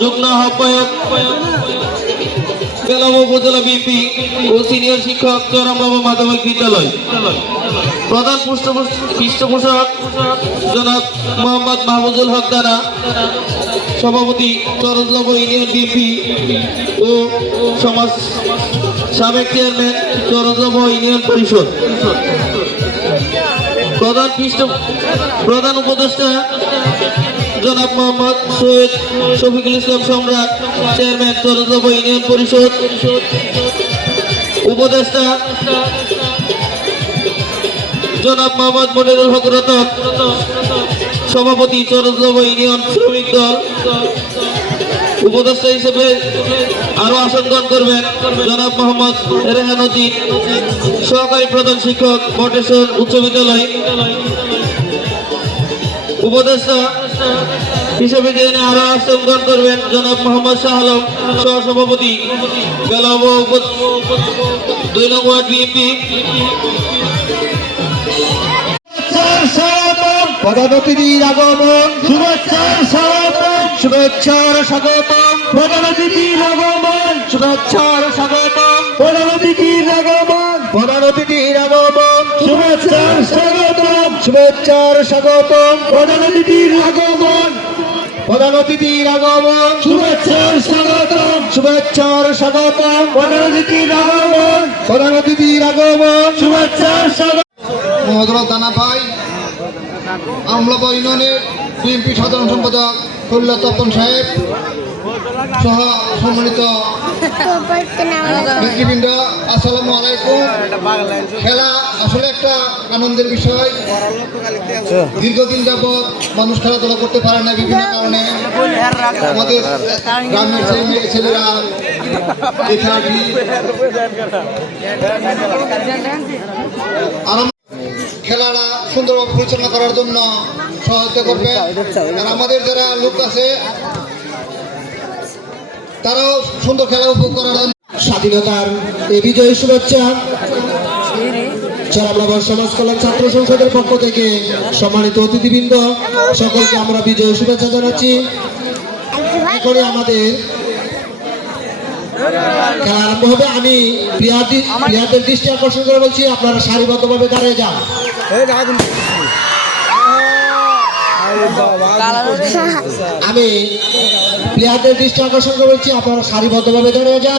যুগ্ম আহ্বায়ক বেলাম উপজেলা বিপি ও সিনিয়র শিক্ষক চরমবাবু মাধ্যমিক বিদ্যালয়। প্রধান পৃষ্ঠপোষ- পৃষ্ঠপোষক জনাব মোহাম্মদ মাহমুদুল হক দ্বারা সভাপতি চরণবাবু ইউনিয়ন বিপি ও সমাজ সাবেক চেয়ারম্যান চরণবাবু ইউনিয়ন পরিষদ। প্রধান পৃষ্ঠ, প্রধান উপদেষ্টা জনাব মোহাম্মদ সৈয়দ শফিকুল ইসলাম সম্রাট চেয়ারম্যান চরণবাবু ইউনিয়ন পরিষদ। উপদেষ্টা জনাব মোহাম্মদ মনিরুল হক রতন। সভাপতি চরণবাবু ইউনিয়ন শ্রমিক দল। উপদেষ্টা হিসেবে আরও আসন গ্রহণ করবেন জনাব মোহাম্মদ রেহানুদ্দিন সহকারী প্রধান শিক্ষক বটেশ্বর উচ্চ বিদ্যালয়। উপদেষ্টা হিসেবে জেনে আরও আসন গ্রহণ করবেন জনাব মোহাম্মদ শাহ আলম সহসভাপতি বেলাব দুই নং ওয়ার্ড বিএনপি। প্রধান অতিথির আগমন। স্বাগতম শুভেচ্ছার স্বাগতম। প্রধান অতিথির আগমন শুভেচ্ছার স্বাগতম। প্রধান অতিথির আগমন প্রধান অতিথির আগমন শুভেচ্ছার স্বাগতম। শুভেচ্ছার স্বাগতম। প্রধান অতিথির আগমন প্রধান অতিথির আগমন শুভেচ্ছার স্বাগতম। শুভেচ্ছার স্বাগতম। প্রধান অতিথির আগমন প্রধান অতিথির আগমন শুভেচ্ছার স্বাগতম। মহদরত দানা ভাই আমলাবা ইউনিয়নের বিএনপি সাধারণ সম্পাদক তপন সাহেব সহ সম্মানিত আলাইকুম। খেলা আসলে একটা আনন্দের বিষয়। দীর্ঘদিন যাবৎ মানুষ খেলাধুলা করতে পারে না বিভিন্ন কারণে। আমাদের গ্রামের ছেলেরা খেলাটা সুন্দরভাবে পরিচালনা করার জন্য সহায়তা করবে। আর আমাদের যারা লোক আছে, তারাও সুন্দর খেলা উপভোগ করার স্বাধীনতার এই বিজয়ী শুভেচ্ছা। চারামনগর সমাজ কল্যাণ ছাত্র সংসদের পক্ষ থেকে সম্মানিত অতিথিবৃন্দ, সকলকে আমরা বিজয়ী শুভেচ্ছা জানাচ্ছি। করে আমাদের খেলা আরম্ভ হবে। আমি প্রিয়াদের দৃষ্টি আকর্ষণ করে বলছি আপনারা সারিবদ্ধভাবে দাঁড়িয়ে যান। আমি প্লেয়ারদের দৃষ্টি আকর্ষণ করে বলছি আপনারা সারিবদ্ধভাবে দাঁড়িয়ে যান।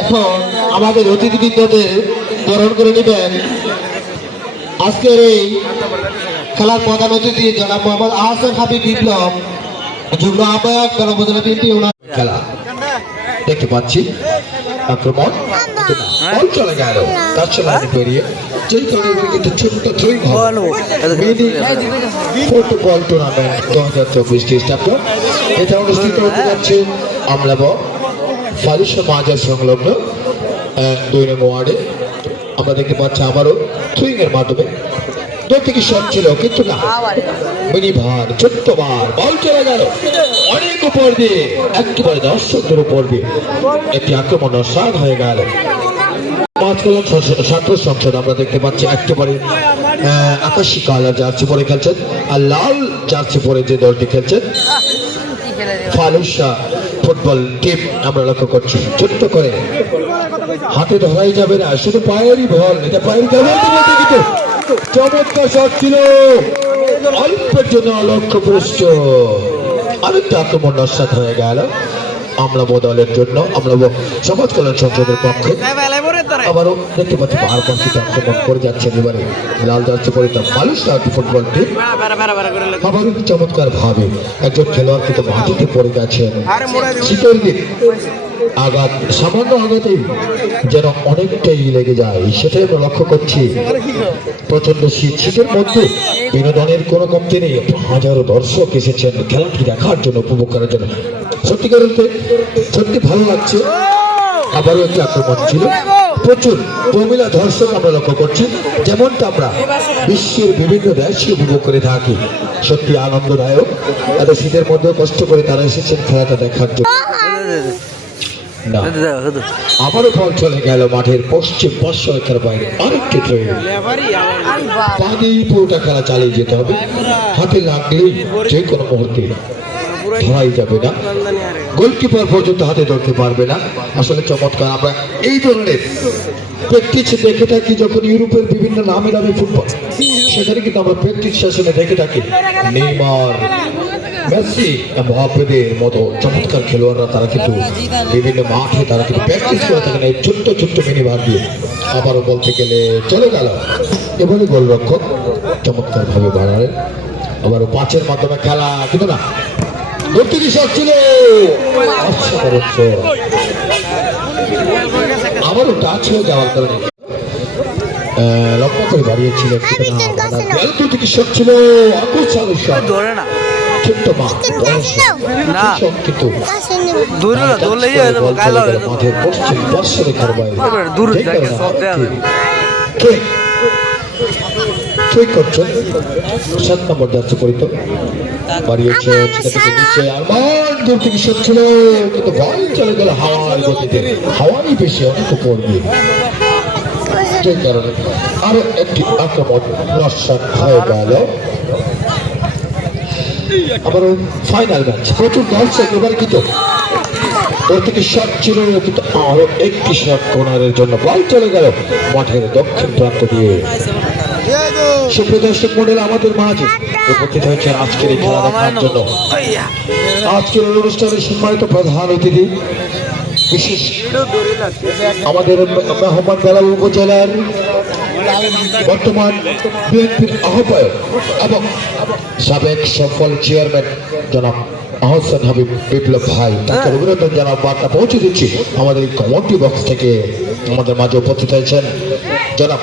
এখন আমাদের অতিথিবৃন্দদের বরণ করে নেবেন। আজকের এই খেলার প্রধান অতিথি জনাব মোহাম্মদ আহসান হাবিব বিপ্লব যুগ্ম আহ্বায়ক গণপ্রজাতন্ত্র বিএনপি ওনার খেলা। দেখতে পাচ্ছি আক্রমণ। চলে গেল। তার লাইনে বেরিয়ে যেই কারণে কিন্তু ছোট্ট থ্রি মিনি ফুটবল টুর্নামেন্ট দু হাজার চব্বিশ খ্রিস্টাব্দ। এটা অনুষ্ঠিত হতে যাচ্ছে আমলাব ফালিশা মাজার সংলগ্ন আহ, দুই নম্বর ওয়ার্ডে। আমরা দেখতে পাচ্ছি আবারও থুইং এর মাধ্যমে। দূর থেকে শট ছিল কিন্তু না। মিনি ভার ছোট্ট বার বল চলে গেল। অনেক উপর দিয়ে একেবারে দর্শকদের উপর দিয়ে। একটি আক্রমণ সাদ হয়ে গেল। মাঝখানে ছাত্র সংসদ আমরা দেখতে পাচ্ছি একেবারে আকাশি কালার জার্সি পরে খেলছেন আর লাল জার্সি পরে যে দলটি খেলছেন, ফালুসা ফুটবল টিম আমরা লক্ষ্য করছি। ছোট্ট করে হাতে ধরাই যাবে না, শুধু পায়েরই বল, এটা পায়ের কিন্তু। চমৎকার শট ছিল। অল্পের জন্য লক্ষ্য পুষ্ট আরেকটা আক্রমণ নস্বাত হয়ে গেল। আমরা দলের জন্য, আমরা সমাজ কল্যাণ সংসদের পক্ষে। আবারও দেখতে পাচ্ছি পঞ্চিত আক্রমণ করে যাচ্ছেন এবারে। লাল যাচ্ছে পরে তার মানুষ ফুটবল টিম। আবারও চমৎকার ভাবে একজন খেলোয়াড় কিন্তু মাটিতে পড়ে গেছেন শীতের দিন আঘাত, সামান্য আঘাতেই যেন অনেকটাই লেগে যায়। সেটাই আমরা লক্ষ্য করছি। প্রচণ্ড শীত। শীতের মধ্যে বিনোদনের কোনো কমতি নেই। হাজারো দর্শক এসেছেন খেলাটি দেখার জন্য, উপভোগ করার জন্য। সত্যিকার সত্যি ভালো লাগছে। আবারও একটি আক্রমণ ছিল। প্রচুর প্রমিলা ধর্ষক আমরা লক্ষ্য করছি। যেমনটা আমরা বিশ্বের বিভিন্ন দেশে উপভোগ করে থাকি। সত্যি আনন্দদায়ক। এত শীতের মধ্যেও কষ্ট করে তারা এসেছেন খেলাটা দেখার জন্য। আবারও বল চলে গেল মাঠের পশ্চিম পাঁচশো রেখার বাইরে। আরেকটি ট্রেন পাগেই পুরোটা খেলা চালিয়ে যেতে হবে। হাতে লাগলেই যে কোনো মুহূর্তে ধরাই যাবে না। গোলকিপার পর্যন্ত হাতে ধরতে পারবে না। আসলে চমৎকার। আমরা এই ধরনের প্র্যাকটিস দেখে থাকি যখন ইউরোপের বিভিন্ন নামি দামি ফুটবল। সেখানে কিন্তু আমরা প্র্যাকটিস সেশনে দেখে থাকি নেইমার, মেসি মহাপেদের মতো চমৎকার খেলোয়াড়রা তারা কিন্তু বিভিন্ন মাঠে তারা কিন্তু প্র্যাকটিস করে থাকেন। এই ছোট্ট ছোট্ট মিনি ভাগ দিয়ে আবারও বলতে গেলে চলে গেল। এবারে গোলরক্ষক চমৎকার ভাবে বাড়ালেন। আবারও পাঁচের মাধ্যমে খেলা, কিন্তু না ধরতে কি শখ ছিল। আচ্ছা আবারও টাচ হয়ে যাওয়ার কারণে। লক্ষ্য করে থেকে শট ছিল। ধরে না। হবে পশ্চিম পার্শ্ব রেখার বাইরে ঠিক করছেন। সাত নম্বর যাচ্ছে পরিত বাড়িয়েছে ছেলে থেকে নিচে আরমান দূর থেকে শট ছিল কিন্তু বল চলে গেল হাওয়ার গতিতে। হাওয়ারই বেশি অনেক উপর দিয়ে। যে কারণে আরও একটি আক্রমণ নস্বাত হয়ে গেল। আবারও ফাইনাল ম্যাচ প্রচুর দর্শক এবার কিন্তু ওর থেকে শট ছিল কিন্তু আরও একটি শট কর্নারের জন্য। বল চলে গেল মাঠের দক্ষিণ প্রান্ত দিয়ে। সুপ্রিয় দর্শক মন্ডল আমাদের মাঝে উপস্থিত হয়েছেন আজকের এই খেলা দেখার জন্য আজকের এই অনুষ্ঠানে সম্মানিত প্রধান অতিথি বিশেষ আমাদের মেহমান বেলা উপজেলার বর্তমান বিএনপির আহ্বায়ক এবং সাবেক সফল চেয়ারম্যান জনাব আহসান হাবিব বিপ্লব ভাই। তাকে অভিনন্দন জানাব বার্তা পৌঁছে দিচ্ছি আমাদের এই কমিটি বক্স থেকে। আমাদের মাঝে উপস্থিত হয়েছেন জনাব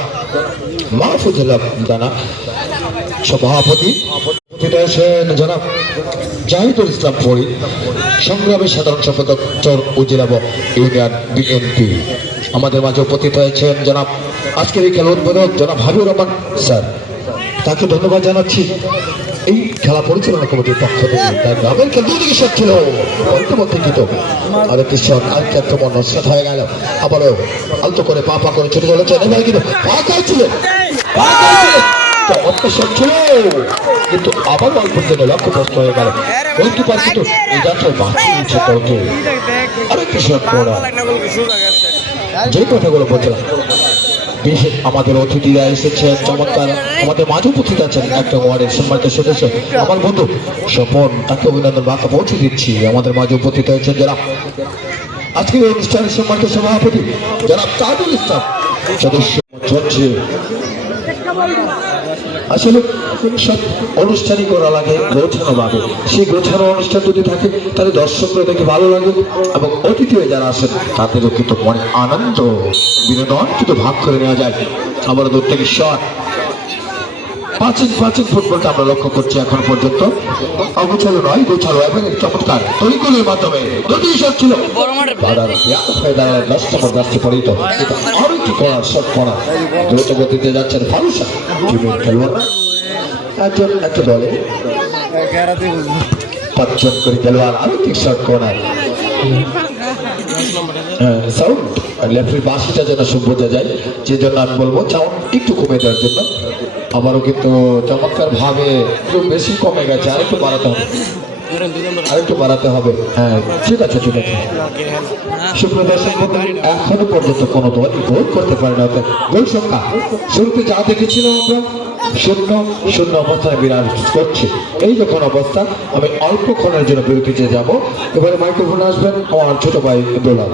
মাহফুজুল্লাহ দানা সভাপতি। জনাব জাহিদুল ইসলাম ফরিদ সংগ্রামী সাধারণ সম্পাদক চর উপজেলা ইউনিয়ন বিএনপি। আমাদের মাঝে উপস্থিত হয়েছেন জনাব আজকের এই খেলা উদ্বোধক জনাব হাবিবুর রহমান স্যার। তাকে ধন্যবাদ জানাচ্ছি। এই খেলা পরিচালনা কমিটির পক্ষ থেকে তার গ্রামের খেলা দুদিকে শট ছিল। বলতে কিন্তু আরেকটি শট আরেকটি আক্রমণ নষ্ট হয়ে গেল। আবারও আলতো করে পা পা করে ছুটে চলেছেন এবার কিন্তু পা ছিল পা ছিল। কিন্তু আবার লক্ষ্য হয়ে যে কথাগুলো বলছিলাম আমাদের অতিথিরা এসেছেন, চমৎকার। আমাদের মাঝে উপস্থিত আছেন একটা ওয়ার্ডের সম্মানিত সদস্য। আমার বন্ধু স্বপন, তাকে অভিনন্দন বাঁকা পৌঁছে দিচ্ছি। আমাদের মাঝে উপস্থিত হয়েছেন যারা আজকে এই অনুষ্ঠানের সম্মানিত সভাপতি, যারা তাজুল ইসলাম সদস্য চলছে। আসলে সব অনুষ্ঠানই করা লাগে গোছানো ভাবে সেই গোছানো অনুষ্ঠান যদি থাকে, তাহলে দর্শকরা দেখে ভালো লাগে এবং অতিথিরা যারা আসেন, তাদেরও কিন্তু মনে আনন্দ, বিনোদন কিন্তু ভাগ করে নেওয়া যায়। আমার দূর থেকে শট প্রাচীন প্রাচীন ফুটবলটা আমরা লক্ষ্য করছি এখন পর্যন্ত। অগোছালো নয় গোছালো এবং চমৎকার তরিকুলের মাধ্যমে দুটি শট ছিল। হয়ে দ্রুত গতিতে যাচ্ছেন ফারুসা টিমের খেলোয়াড়। একজন একটা দলে পাঁচজন করে খেলোয়াড় আরও কি শট করার সাউন্ড লেফটের বাসিটা যেন শুভ বোঝা যায় যে জন্য আমি বলব সাউন্ড একটু কমে দেওয়ার জন্য। আমারও কিন্তু চমৎকার ভাবে একটু বেশি কমে গেছে, আরেকটু বাড়াতে হবে। আর একটু বাড়াতে হবে। হ্যাঁ ঠিক আছে ঠিক আছে। সুপ্রদর্শন এখনও পর্যন্ত কোনো দল গোল করতে পারে না। গোল সংখ্যা, শুরুতে যা দেখেছিলাম আমরা, শূন্য শূন্য অবস্থায় বিরাজ করছে। এই যখন অবস্থা, আমি অল্পক্ষণের জন্য বিরতিতে যাব। এবারে মাইক্রোফোন আসবেন আমার ছোট ভাই দোলাল।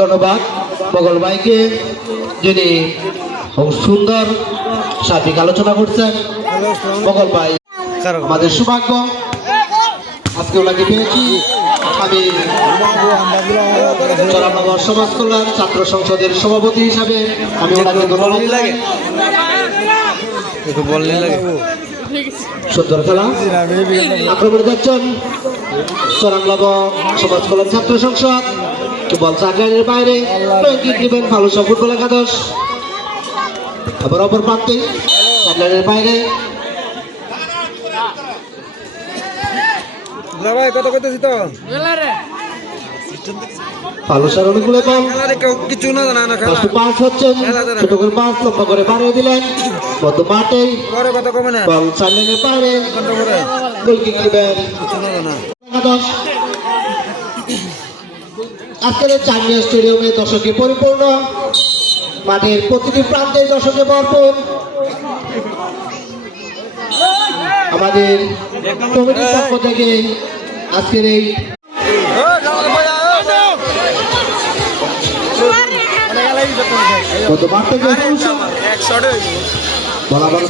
ধন্যবাদ, বগল ভাইকে। যিনি খুব সুন্দর সার্বিক আলোচনা করছেন। বগল ভাই আমাদের সৌভাগ্য। আজকে ওনাকে পেয়েছি। আমি চরানগর সমাজ কল্যাণ ছাত্র সংসদের সভাপতি হিসাবে আমি ওনাকে ধন্যবাদ। একটু বললে লাগে। সুন্দর খেলা। আক্রমণে যাচ্ছেন চরানগর সমাজ কল্যাণ ছাত্র সংসদ। বল চাকরির বাইরে টঙ্কি দিবেন ফালুসা ফুটবল একাদশ। আবার অপর প্রান্তে চাকরির বাইরে। ভাই কত তো। ফালুসার অনুকূলে বল কিছু না জানা না পাস হচ্ছেন ছোট করে পাস লম্বা করে বাড়িয়ে দিলেন। মাঠে। পরে কত না। বল বাইরে। কত করে দিবেন একাদশ। আজকের চান্দিয়া স্টেডিয়ামে দর্শকে পরিপূর্ণ। মাঠের প্রতিটি প্রান্তে দর্শকে ভরপুর। আমাদের কমিটির পক্ষ থেকে আজকের এই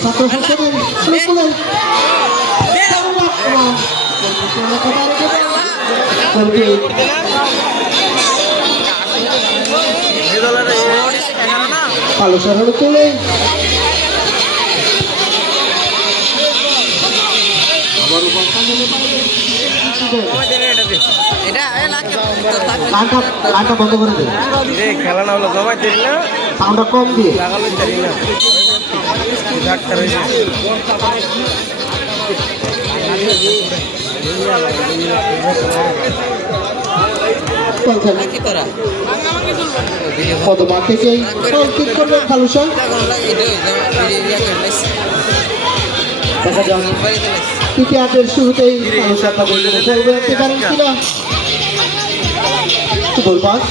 ছাত্র কালো তুলে। বন্ধ করে খেলা না হলো জমাই দিলি না। সাউন্ডটা কম দিয়ে। লাগালো জানি না। ডাক্তার হয়েছে চলছেন কত মাঠ থেকে কিক করবেন খালুসা দেখা যাক তৃতীয়ার্ধের শুরুতেই খালুসা জন্য পারেন কিনা ফুটবল পাস।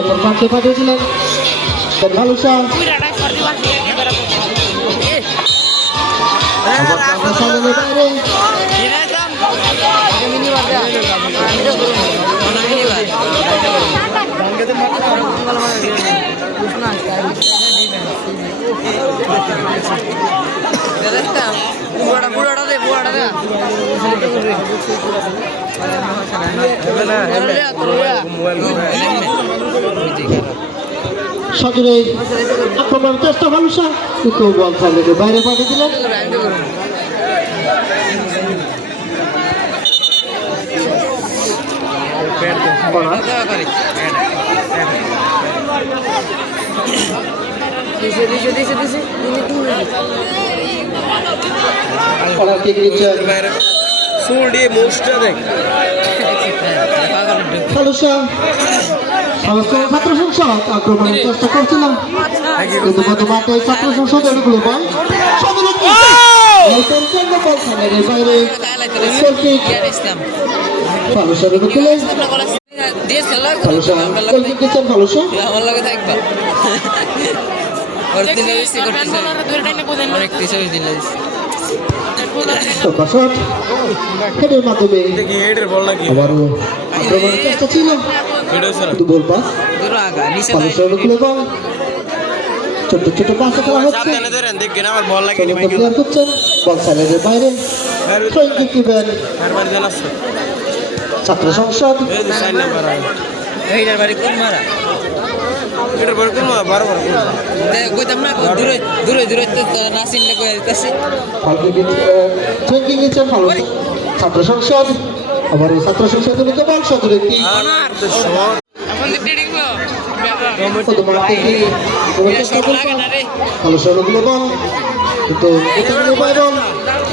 ওপর মাঠে পাঠিয়েছিলেন। খালুসা বাইরে সজরে আক্রমণ চেষ্টা খালুসা কিন্তু বল সামনে বাইরে পাঠিয়ে দিলেন। দিছে দিছে কলার কিক নিচ্ছেন চুল দেখ সদস্য ছাত্র সংসদ আক্রমণের চেষ্টা করছিলাম। কিন্তু গত মাঠে ছাত্র সংসদ এগুলো বল। বাইরে। আমার লগে থাকবা অনেক কিছু দিলে হেডের মাধ্যমে আবারও আক্রমণের চেষ্টা ছিল। কিন্তু বল পাস। দূর আগা নিচে ভালোসা ঢুকলে বল ছোট ছোট পাশে খেলা হচ্ছে। বল সাইলের বাইরে। থ্রোইং কিক দিবেন ছাত্র সংসদ। ছাত্র সংসদ আবারও ছাত্র সংসদের মধ্যে বল সদর একটি কিন্তু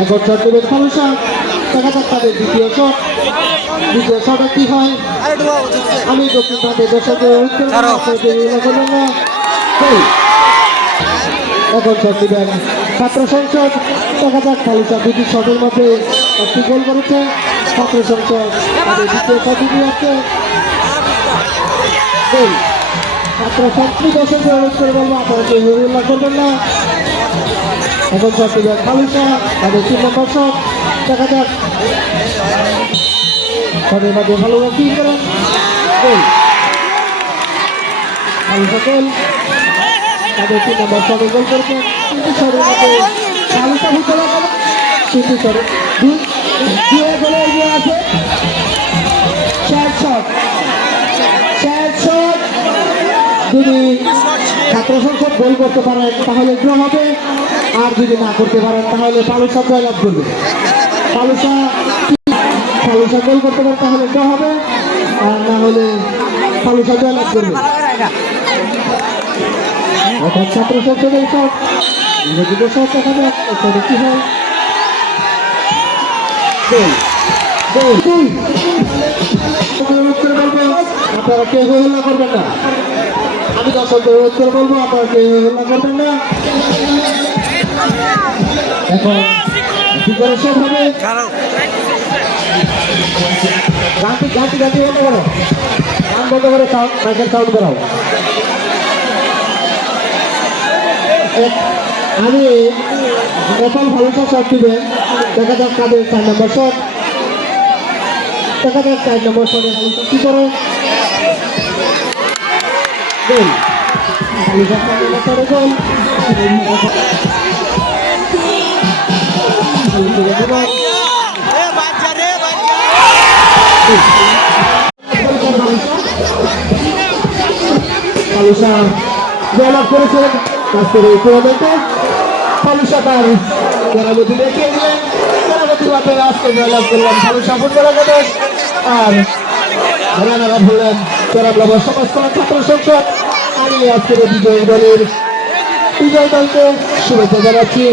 এখন শট দিবেন হালুসা দেখা যাক তাদের দ্বিতীয় শট। দ্বিতীয় শটে কি হয়? আমি দক্ষিণ ভারতের দর্শকের উত্তর করবেন এখন শট দিবেন ছাত্র সংসদ। দেখা যাক খালিসা দুটি শটের মধ্যে একটি গোল করেছে। ছাত্র সংসদ তাদের দ্বিতীয় শট দিয়ে আছে গোল ছাত্র ছাত্রী দর্শকের অনুরোধ করে বলব আপনারা কেউ উল্লাহ করবেন না এখন শট দিবেন খালিসা তাদের তিন নম্বর শট দেখা যাক শটের মধ্যে ভালো কি করেন গোল খালিসা গোল তাদের তিন নম্বর শটে গোল করেছেন কিন্তু শটের মধ্যে খালিসা ভিতরে গেল কিন্তু শটে দুই দিয়ে গোলে এগিয়ে আছে চার শট চার শট যদি ছাত্র সংসদ গোল করতে পারেন, তাহলে ড্র হবে। আর যদি না করতে পারেন, তাহলে পালুসা জয়লাভ করবে। পালুসা পালুসা গোল করতে পারেন, তাহলে ড্র হবে। আর না হলে পালুসা জয়লাভ করবে। এখন ছাত্র সংসদের সব ইংরেজিদের সব দেখা যাক এখানে কি হয়। আপনারা কেউ করবেন না। আমি দর্শকদের অনুরোধ করে বলব হল্লা করবেন না। এখন সব হবে? গানটি গানটি গানটি বন্ধ বন্ধ করে সাউন্ড মাইকের সাউন্ড করাও আমি নেপাল ভালোটা শট দিবেন দেখা যাক কাদের চার নম্বর শট। দেখা যাক চার নম্বর শটে ভালোটা কি করে। গোল জয়লাভ আজকের এই টুর্নামেন্টে পালুসা তার কেরামতি দেখিয়ে দিলেন। কেরামতির মাধ্যমে আজকে জয়লাভ করলাম পালুসা ফুটবল একাদশ আর রানারা হলেন কেরামলাবার সমাজ কল্যাণ ছাত্র সংসদ আমি আজকের বিজয়ী দলের বিজয় দলকে শুভেচ্ছা জানাচ্ছি।